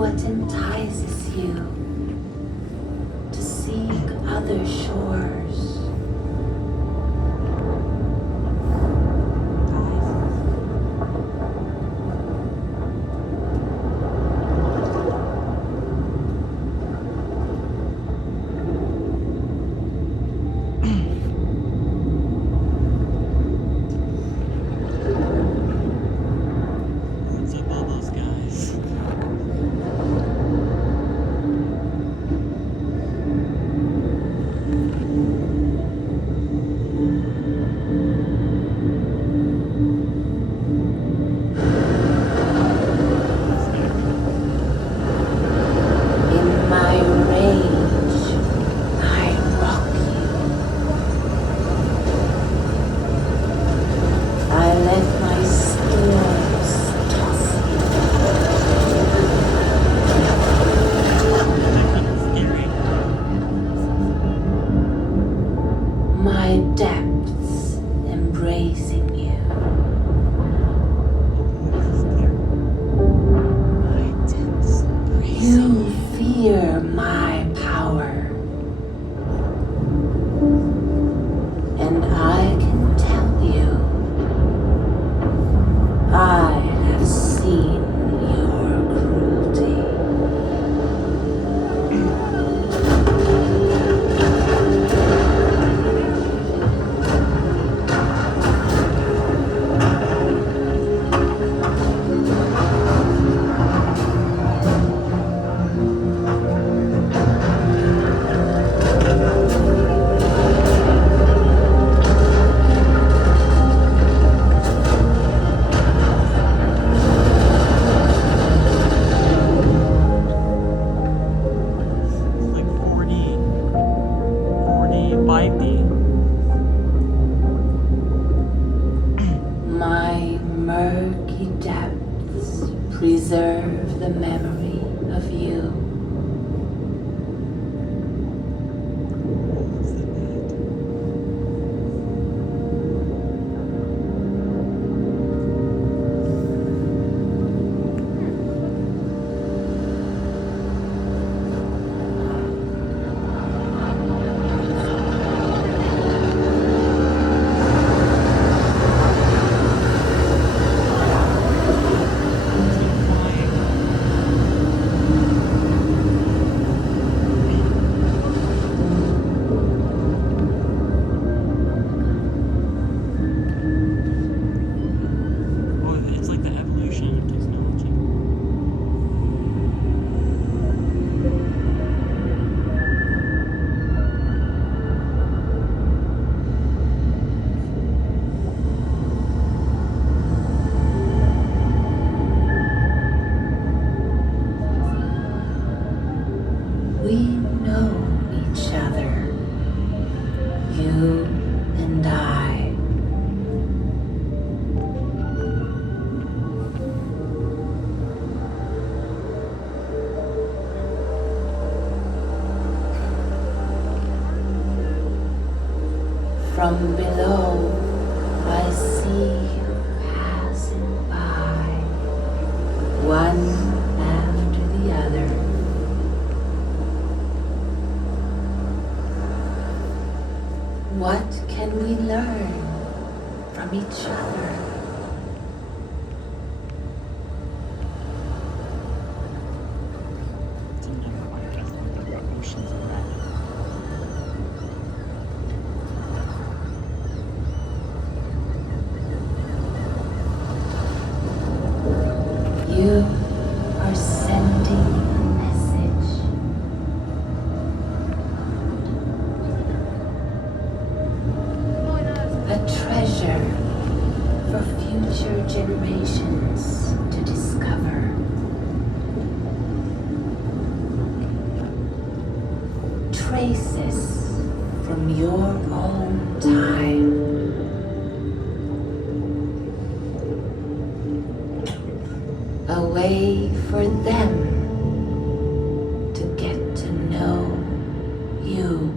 what entices you to seek other shores. Preserve the memory of you. From below, I see you passing by, one after the other. What can we learn from each other? You are sending a message. A treasure for future generations to discover. Traces from your own time. A way for them to get to know you.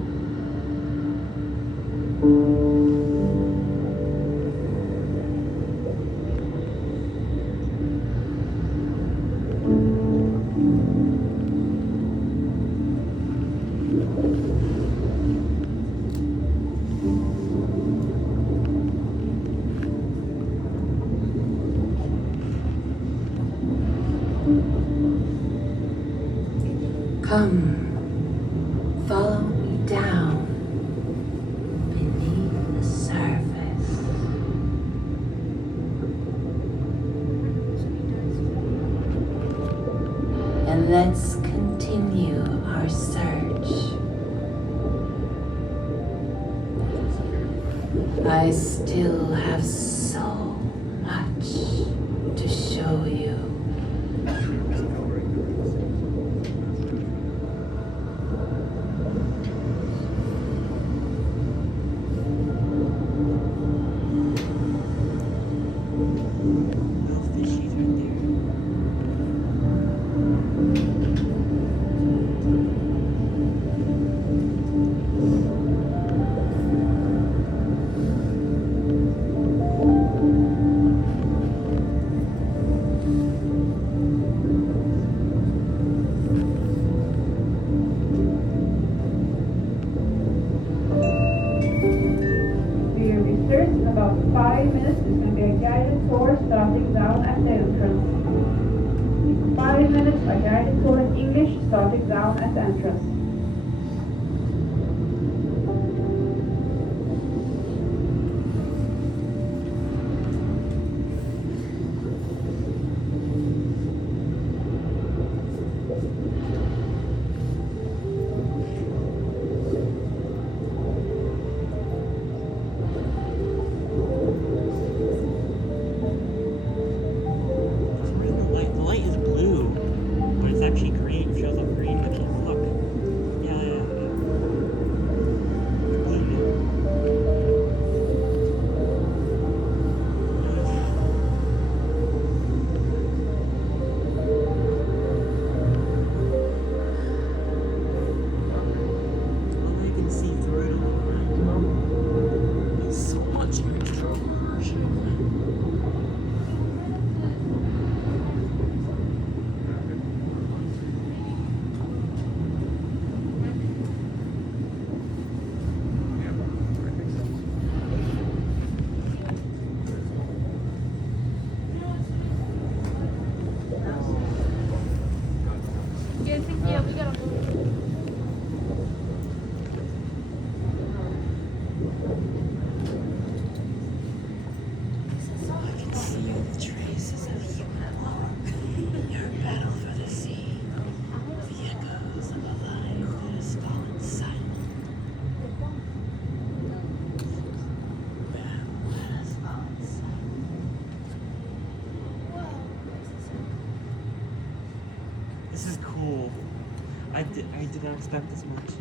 Come, follow me down beneath the surface. And let's continue our search. I still have so much to show you. In about 5 minutes, it's going to be a guided tour starting down at the entrance. In 5 minutes, a guided tour in English starting down at the entrance. This is cool. I did not expect this much.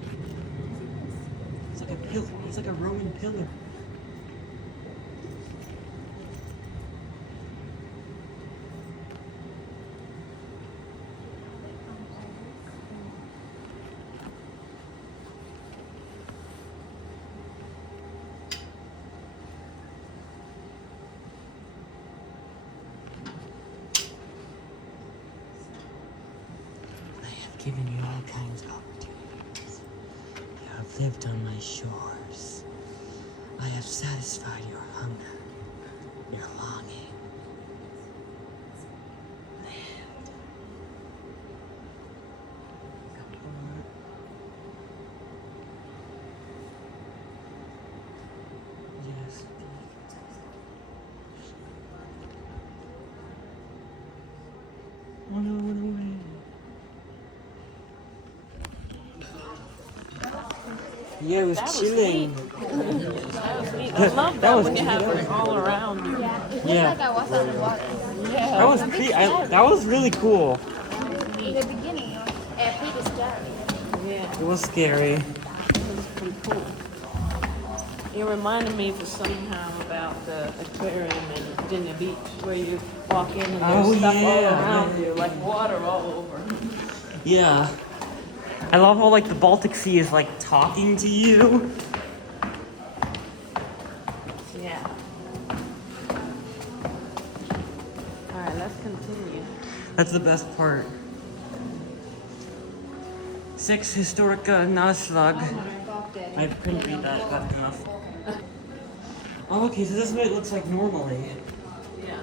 It's like a pillar. It's like a Roman pillar. Given you all kinds of opportunities. You have lived on my shores. I have satisfied your hunger, your longing. Land. Yes. Oh no, no way. Yeah, it was chilling. I love that when you have it all around you. Yeah. Like I was underwater. Yeah. That was really cool. In the beginning, it pretty scary. Yeah, It was scary. it was pretty cool. It reminded me somehow about the aquarium in Virginia Beach where you walk in and there's stuff all around you, like water all over. Yeah. I love how like the Baltic Sea is like talking to you. Yeah. Alright, let's continue. That's the best part. 6 Historica Naslag. I couldn't read that fast enough. Oh, okay, so this is what it looks like normally. Yeah.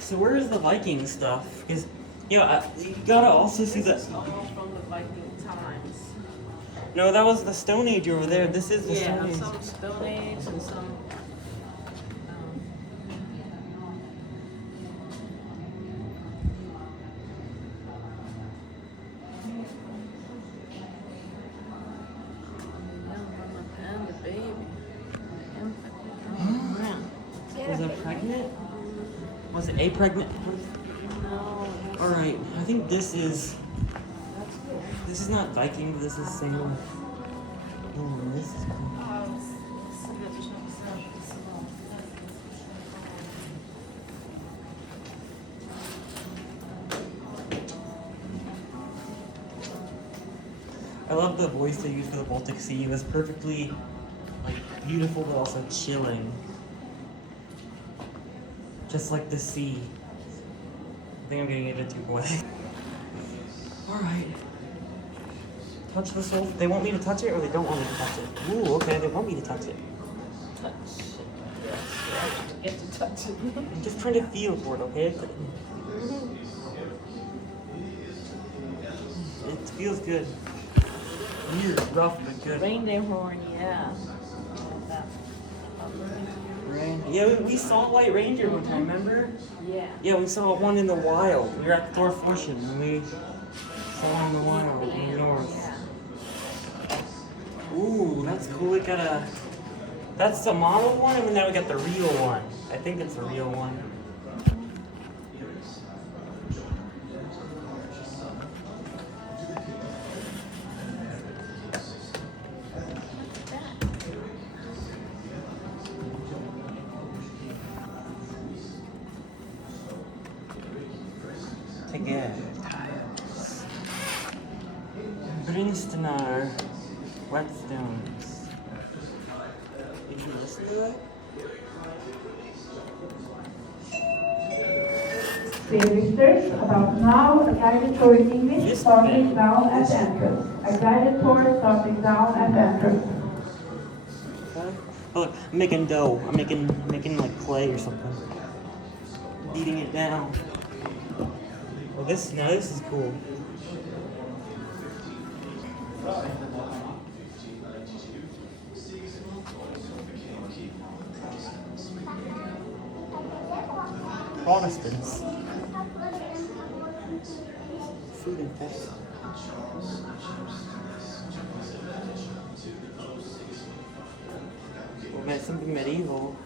So where is the Viking stuff? Because Yeah, you gotta also see This is the. almost from the Viking times. No, that was the Stone Age over there. This is the Stone Yeah, Age. some Stone Age and some. And the baby. Was it pregnant? Was it a pregnant? No. Alright, I think this is. That's cool. This is not Viking, but this is same. Oh, this is cool. I love the voice they used for the Baltic Sea. It was perfectly, like, beautiful but also chilling. Just like the sea. I think I'm getting it too poetic. Alright. Touch the soul. They want me to touch it or they don't want me to touch it? Ooh, okay, they want me to touch it. Touch it. Yes, I get to touch it. I'm just trying to feel for it, okay? It feels good. Weird, rough, but good. Reindeer horn, yeah. Yeah, we saw a white reindeer one time, remember? Yeah. Yeah, we saw one in the wild. We were at Thorfortion and we saw one in the wild in the north. Ooh, that's cool. We got a. That's the model one, and now we got the real one. I think it's the real one. Together. Brinstenar. Whetstones. Did you listen to that? Dear visitors, about now, a guided tour in English This starting bed. down at the entrance. A guided tour starting down at the entrance. Oh, look, I'm making dough. I'm making like clay or something. Beating it down. Well, this is cool. Protestants. Food and fashion. Well, man, something medieval.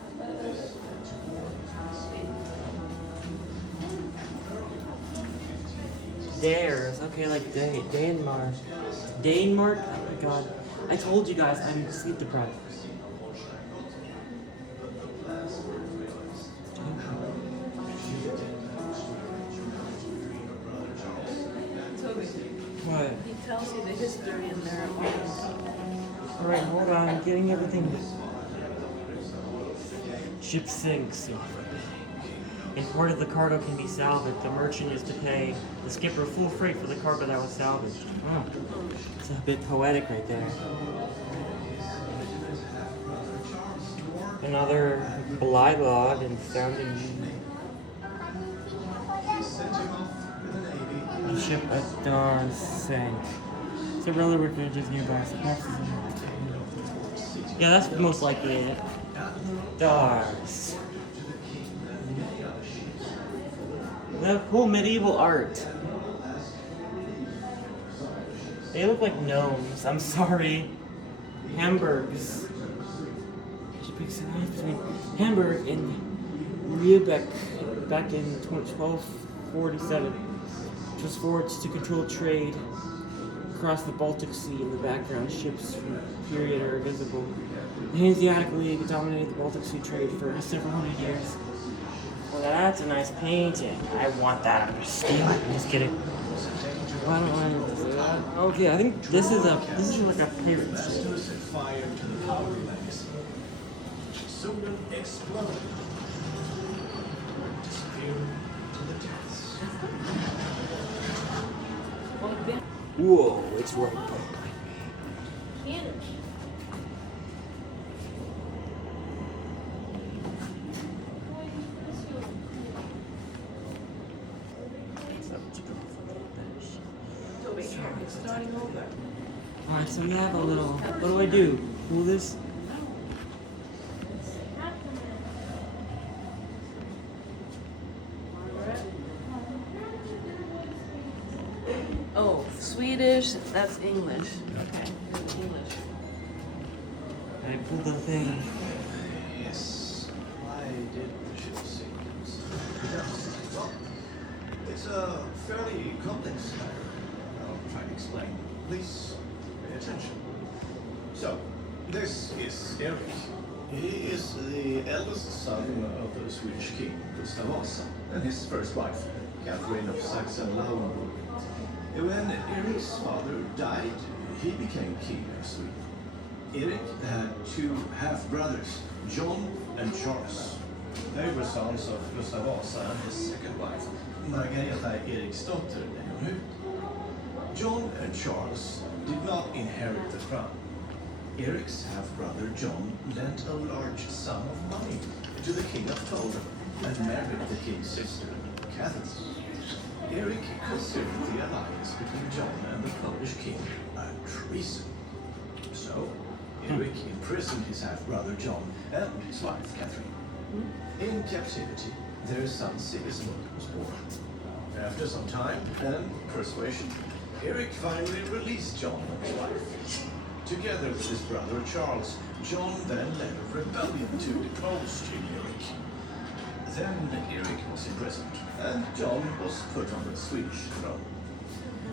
Dares. Okay, like Denmark. Denmark? Oh my god. I told you guys I'm sleep deprived. Toby, What? he tells you the history in there. Alright, hold on. I'm getting everything. Ship sinks. And part of the cargo can be salvaged. The merchant is to pay the skipper full freight for the cargo that was salvaged. Oh, it's a bit poetic right there. Another blybog and sounding. The ship at dawn sank. Several other workers nearby. Yeah, that's most likely it. Dars. They have cool medieval art. They look like gnomes. I'm sorry. Hamburgs. Between Hamburg and Riebeck back in 1247, which was forged to control trade across the Baltic Sea. In the background, ships from the period are visible. The Hanseatic League dominated the Baltic Sea trade for several hundred years. Well, that's a nice painting. I want that. I'm gonna steal it. I'm just kidding. Why don't I do that? Okay, I think this is like a pirate ship. Whoa, it's right there. What's up, chicken? starting over. Alright, so we have a little. What do I do? Pull this? Oh, Swedish, that's English. Okay, English. I pull the thing. Yes. Why did the ship sink? Well, it's a fairly complex matter. I'll try to explain. Please pay attention. So, this is Erik. He is the eldest son of the Swedish king, Gustav Vasa, and his first wife, Catherine of Saxon-Lauenburg. When Erik's father died, he became king of Sweden. Erik had two half-brothers, John and Charles. They were sons of Gustav Vasa and his second wife, Margareta Eriksdotter Leonhult. John and Charles did not inherit the crown. Erik's half-brother John lent a large sum of money to the king of Poland and married the king's sister, Catherine. Erik considered the alliance between John and the Polish king a treason. So, Erik imprisoned his half-brother John and his wife Catherine. In captivity, their son Sigismund was born. After some time and persuasion, Erik finally released John and his wife. Together with his brother Charles, John then led a rebellion to depose King Erik. Then Erik was imprisoned, and John was put on the Swedish throne.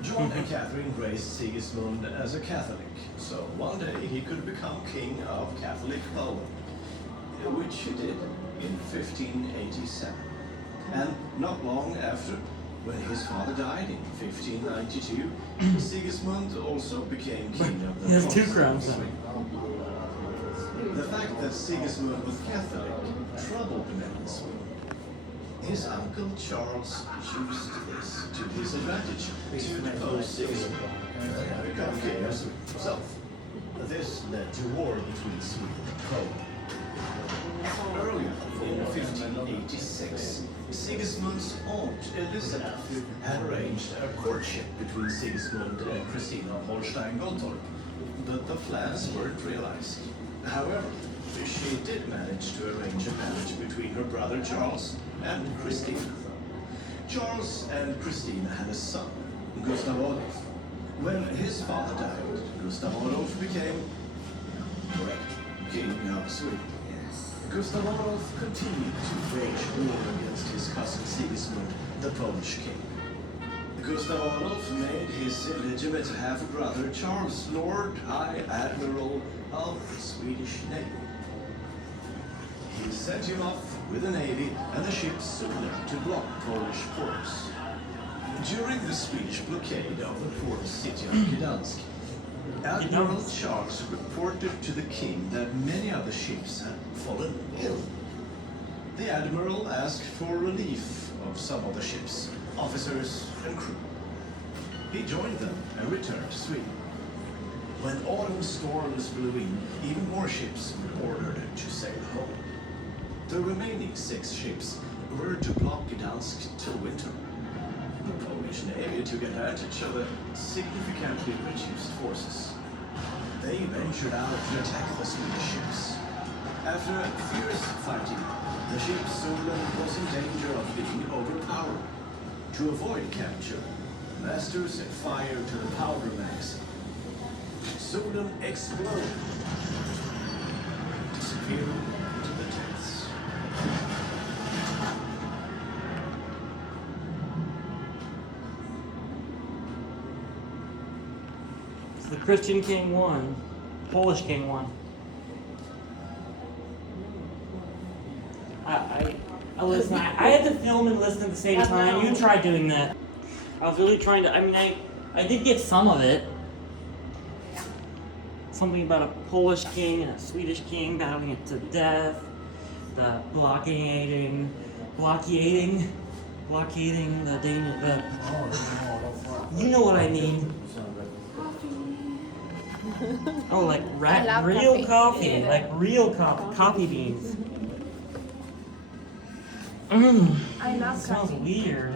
John and Catherine raised Sigismund as a Catholic, so one day he could become king of Catholic Poland, which he did in 1587. And not long after, when his father died in 1592, Sigismund also became king of the He has two Protestant crowns now. Sweden. The fact that Sigismund was Catholic troubled the men in Sweden. His uncle Charles used this to his advantage to depose Sigismund and become king of Sweden himself. This led to war between Sweden and Poland. Earlier, in 1586, Sigismund's aunt Elizabeth had arranged a courtship between Sigismund and Christina Holstein-Gottorp, but the plans weren't realized. However, she did manage to arrange a marriage between her brother Charles and Christina. Charles and Christina had a son, Gustav Adolf. When his father died, Gustav Adolf became, correct, king of Sweden. Gustav Adolf continued to wage war against his cousin Sigismund, the Polish king. Gustav Adolf made his illegitimate half-brother Charles Lord High Admiral of the Swedish Navy. He sent him off with the navy and the ship Sulen to block Polish ports. During the Swedish blockade of the port city of Gdansk, Admiral Charles reported to the king that many of the ships had fallen ill. The admiral asked for relief of some of the ships, officers and crew. He joined them and returned to Sweden. When autumn storms blew in, even more ships were ordered to sail home. The remaining 6 ships were to block Gdansk till winter. The Polish Navy took advantage of the significantly reduced forces. They ventured out to attack the Swedish ships. After fierce fighting, the ship Sulen was in danger of being overpowered. To avoid capture, masters set fire to the powder magazine. Sulen exploded, disappearing into the depths. The Christian king won. Polish king won. I listen. I had to film and listen at the same time. You tried doing that. I was really trying to. I mean, I did get some of it. Something about a Polish king and a Swedish king battling it to death. The blockading the Danish. You know what I mean. Oh, like I love real coffee. like real coffee beans. I love Smells coffee. weird.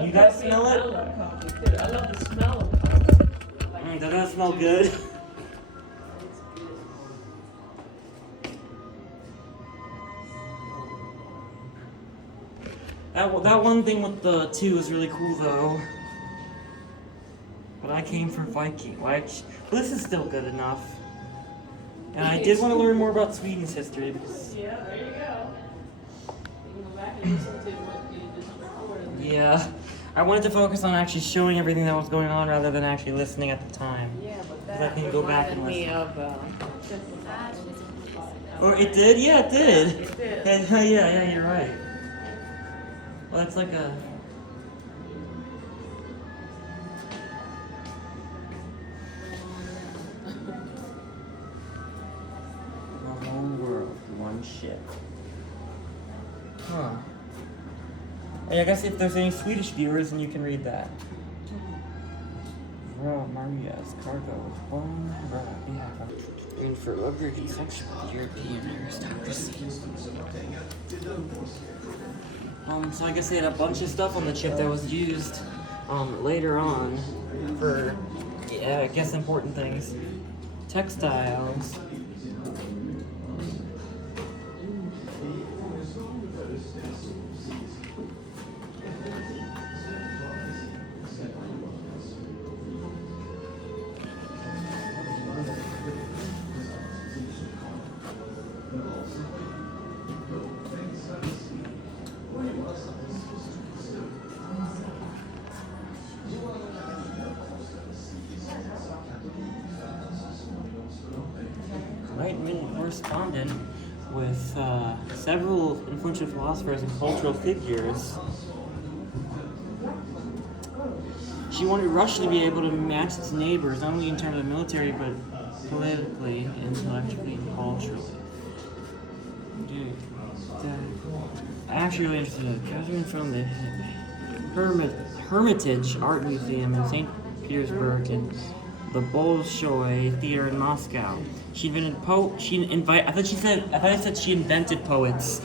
You guys smell I it? love coffee too. I love the smell of coffee. Doesn't that smell good? That one thing with the 2 is really cool though. But I came from Viking. This is still good enough. And I did want to learn more about Sweden's history because. Yeah, there you go. You can go back and listen to what you just recorded. Yeah. I wanted to focus on actually showing everything that was going on rather than actually listening at the time. Yeah, but I that can go back and reminded me listen. of Simplified. Oh, it did? Yeah, it did. It did. Yeah, you're right. Well, that's like a. The whole world, one ship. Huh. Hey, I guess if there's any Swedish viewers, then you can read that. Royal Maria's cargo was one behalf of. And for upgrade consumption of the European aristocracy. So I guess they had a bunch of stuff on the ship that was used later on for, yeah, I guess important things. Textiles. Enlightenment correspondent with several influential philosophers and cultural figures. She wanted Russia to be able to match its neighbors, not only in terms of military, but politically, intellectually, and culturally. Dude, I'm actually really interested in it. Catherine from the Hermitage Art Museum in St. Petersburg and the Bolshoi Theater in Moscow. She invented I thought it said she invented poets.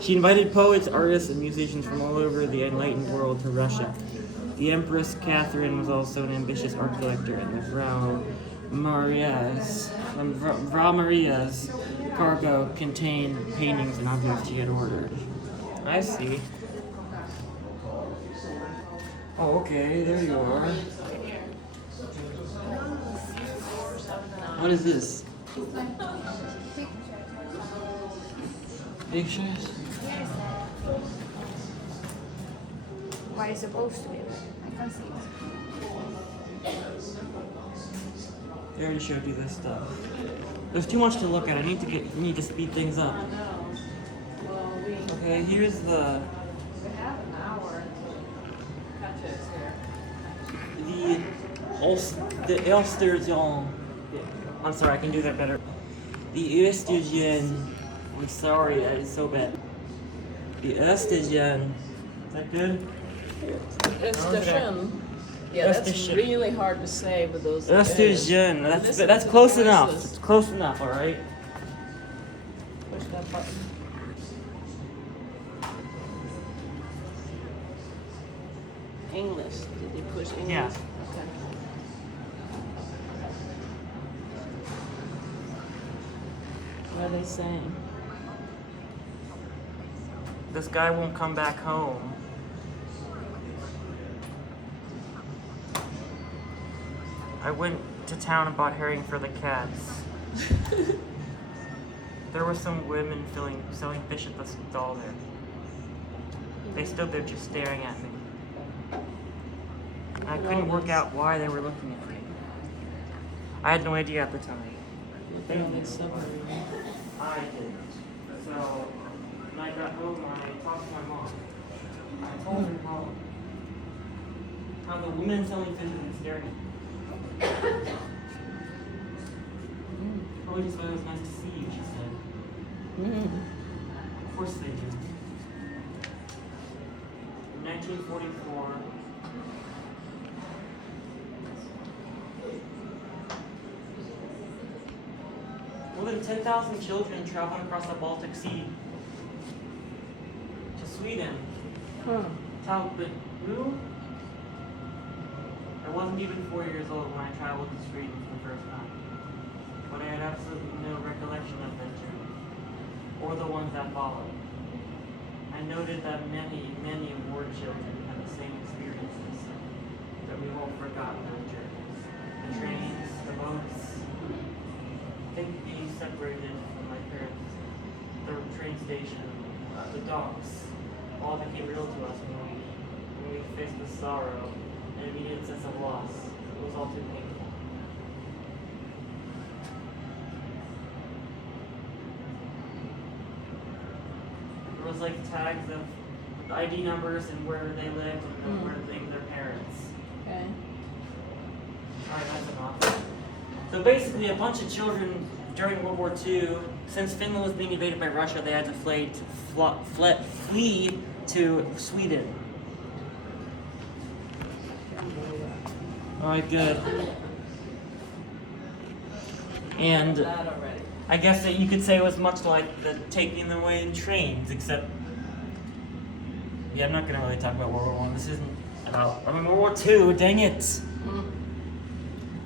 She invited poets, artists, and musicians from all over the enlightened world to Russia. The Empress Catherine was also an ambitious art collector, and the Frau Maria's cargo contained paintings and objects she had ordered. I see. Oh, okay, there you are. What is this? Pictures? Why is it supposed to be? I can't see it. I already showed you this stuff. There's too much to look at. I need to speed things up. I know. Well, we Okay, here's the have an hour until Katya is here. the Östergötland. I'm sorry, I can do that better. The Östergötland. I'm sorry, that is so bad. The Östergötland. Is that good? Östersjön. Yeah, that's Östersjön. really hard to say with those. Östergötland. Listen That's to close the enough. voices. It's close enough, all right. Push that button. English. Did they push English? Yeah. Okay. What are they saying? This guy won't come back home. I went to town and bought herring for the cats. There were some women selling fish at the stall there. They stood there just staring at me. And I couldn't work out why they were looking at me. I had no idea at the time. They're on the submarine. I didn't. So when I got home, I talked to my mom. I told her how the women selling fish had been staring at me. Probably just thought it was nice to see you, she said. Of course they do. In 1944, more than 10,000 children traveled across the Baltic Sea to Sweden. Huh. But who? There wasn't even 4 years old when I traveled to Sweden for the first time, but I had absolutely no recollection of that journey, or the ones that followed. I noted that many, many war children had the same experiences, that we've all forgotten those journeys. The trains, the boats, think being separated from my parents, the train station, the docks, all became real to us when we faced with sorrow, an immediate sense of loss. It was all too painful. There was like tags of ID numbers and where they lived and where they their parents. Okay. Alright, that's enough. So basically, a bunch of children during World War II, since Finland was being invaded by Russia, they had to flee to Sweden. Alright, good. And That already. I guess that you could say it was much like the taking them away in trains, except... Yeah, I'm not going to really talk about World War I. This isn't about... World War II, dang it!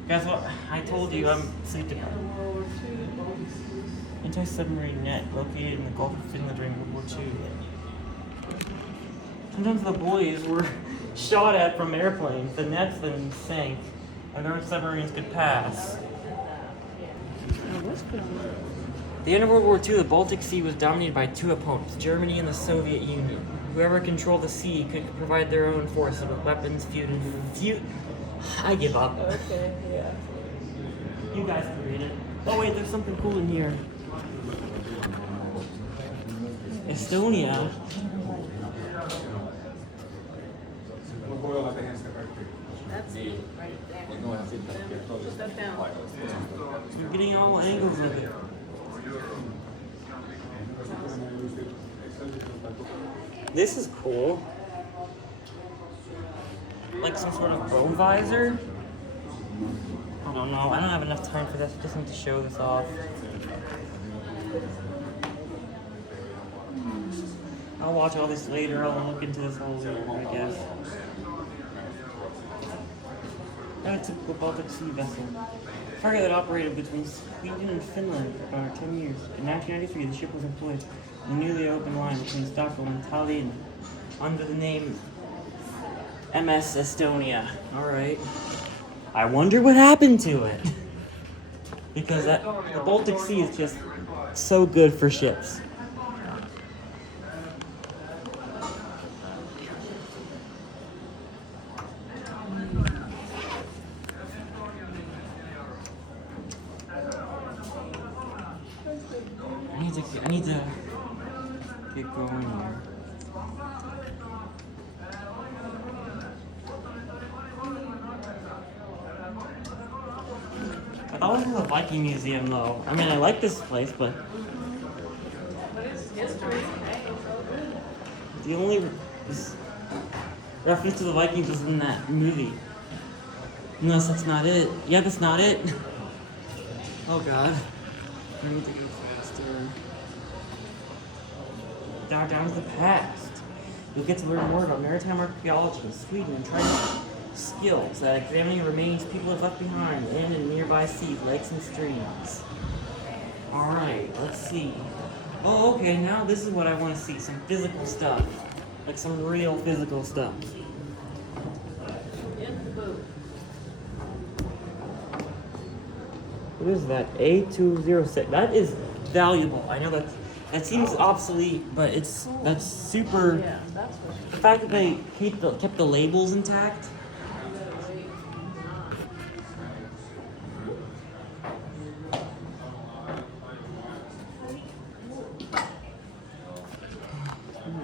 Guess what? I told you I'm sleeping. Anti-submarine net located in the Gulf of Finland during World War II. Sometimes the boys were shot at from airplanes. The nets then sank, and their submarines could pass. At the end of World War II, the Baltic Sea was dominated by two opponents, Germany and the Soviet Union. Whoever controlled the sea could provide their own forces with weapons, I give up. Okay, yeah. You guys can read it. Oh wait, there's something cool in here. Estonia. That's it right there. Put that down. We're getting all angles of it. This is cool. Like some sort of bow visor? I don't know. I don't have enough time for this. I just need to show this off. I'll watch all this later. I'll look into this all later, I guess. A typical Baltic Sea vessel. A cargo that operated between Sweden and Finland for about 10 years. In 1993, the ship was employed on the newly opened line between Stockholm and Tallinn under the name MS Estonia. Alright. I wonder what happened to it. Because the Baltic Sea is just so good for ships. I need to get going here. I thought this was a Viking museum though. I mean, I like this place, but But it's history. the only reference to the Vikings was in that movie. Unless that's not it. Yeah, that's not it. Oh god. I need to go faster. Down to the past. You'll get to learn more about maritime archaeology in Sweden and try skills at examining remains people have left behind in and nearby seas, lakes, and streams. Alright, let's see. Oh, okay, now this is what I want to see. Some physical stuff. Like some real physical stuff. In the boat. What is that? A206. That is valuable. I know that seems obsolete, but that's super. Yeah, that's what The fact that they kept the labels intact.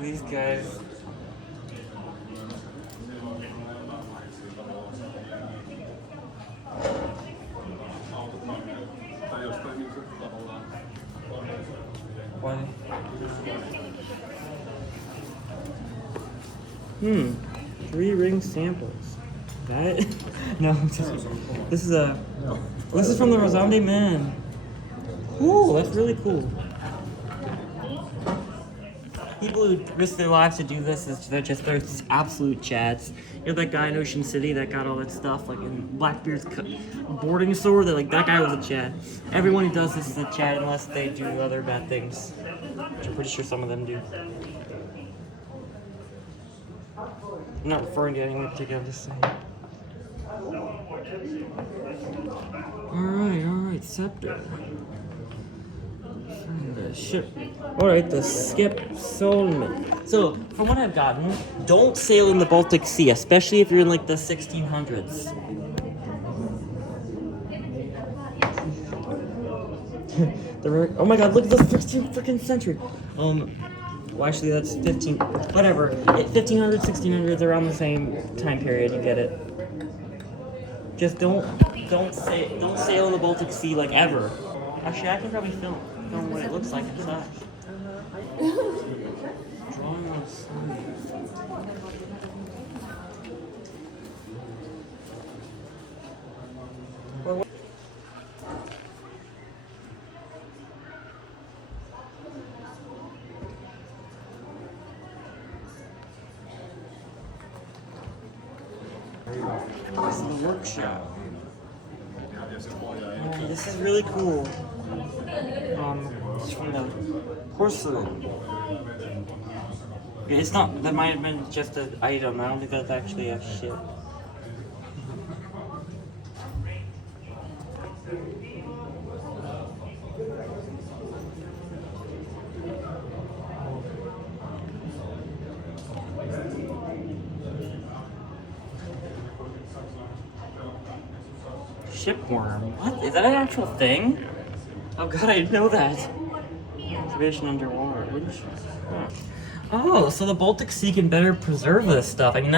These guys. What? 3 ring samples. That no, this is from the Rosande Man. Cool, that's really cool. people who risk their lives to do this they're just absolute chads. You know that guy in Ocean City that got all that stuff like in Blackbeard's boarding store. That guy was a chad. Everyone who does this is a chad unless they do other bad things, which I'm pretty sure some of them do. I'm not referring to anyone in particular. I'm just saying. Alright, scepter. The ship. Alright, the skip Solomon. So, from what I've gotten, don't sail in the Baltic Sea, especially if you're in like the 1600s. Oh my god, look at the 16th freaking century. Well, actually, that's 15. Whatever. 1500s, 1600s, around the same time period. You get it. Just don't sail in the Baltic Sea like ever. Actually, I can probably film what it looks like inside. Drawing on side. This is the workshop. This is really cool. It's from the porcelain. It's not. That might have been just an item. I don't think that's actually a ship. Shipworm. What? Is that an actual thing? Oh god, I didn't know that. Observation underwater. Huh. Oh, so the Baltic Sea can better preserve this stuff. I mean,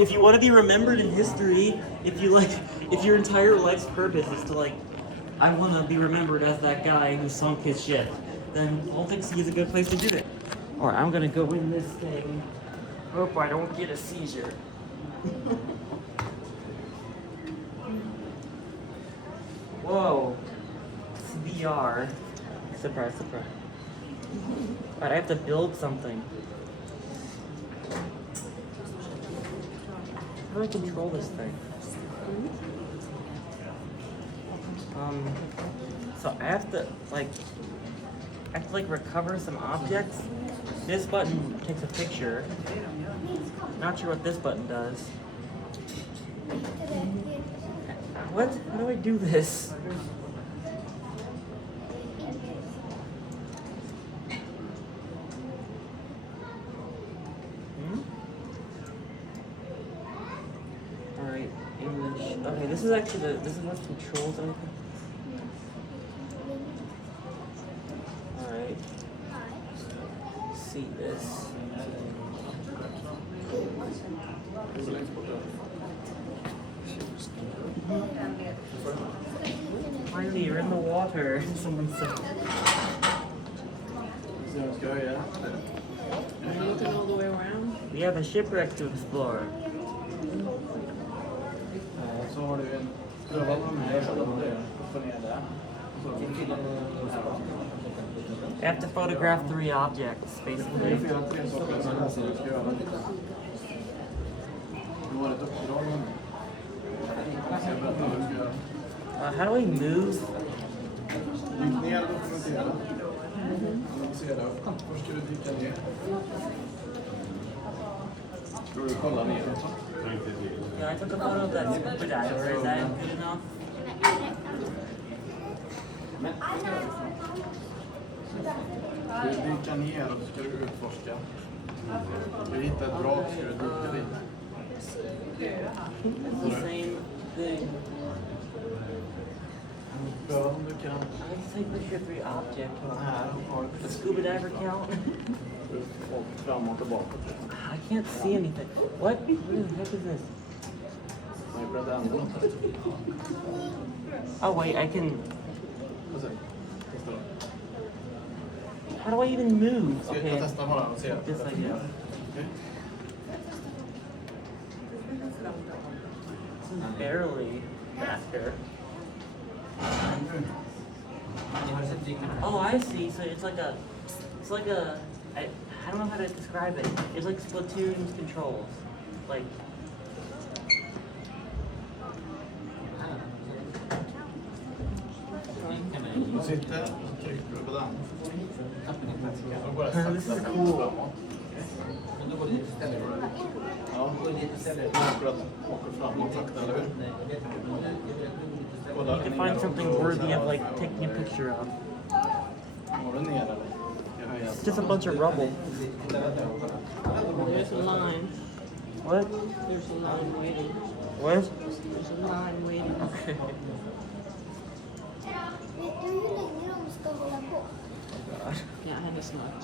if you want to be remembered in history, if your entire life's purpose is to I want to be remembered as that guy who sunk his ship, then Baltic Sea is a good place to do it. Alright, I'm gonna go in this thing. Hope I don't get a seizure. Whoa. It's VR. Surprise, surprise. Alright, I have to build something. How do I control this thing? So I have to recover some objects. This button takes a picture. Not sure what this button does. What? How do I do this? Alright, English. Okay, this is actually this is what controls everything. Alright. See this. Finally, you're in the water. Someone said. Are you looking all the way around? We have a shipwreck to explore. Så har du en pröva på de här så får ner där. I have to photograph 3 objects, basically. Det är 3 saker som du ska göra. Du har ett uppdrag. Jag ska berätta vad du ska göra. How do I move? Dyk ner och dokumentera. Analysera upp. Först ska du dyka ner. Ska du kolla ner också? Yeah, I took a photo of that scuba diver. Is that good enough? Ska du dyka ner och så ska du utforska. Du hittar ett vrak så ska du dyka dit. The same thing. Pröva om du kan. Let's take picture of 3 objects. Här har The scuba diver count? du och fram och tillbaka. I can't see anything. What? What the heck is this? Nej, började ändra något här. Oh wait, I can. Vad säger du? Testa då. How do I even move? Okay. Jag testar bara och ser. Just like that. Okej. This is barely faster. Oh, I see. So it's like a. I don't know how to describe it. It's like Splatoon's controls. Like, Du sitter och trycker på den. Och bara this sakta is cool. framåt. Ja, åker framåt sakta, eller hur? Kolla You can ner find och something gå worthy of sådär. like taking a picture of. Var det ner eller? Jag höjer. It's just a bunch of rubble. There's a line. What? There's a line waiting. What? There's a line waiting. Vet du hur länge de ska hålla på? Ja, hennes snart.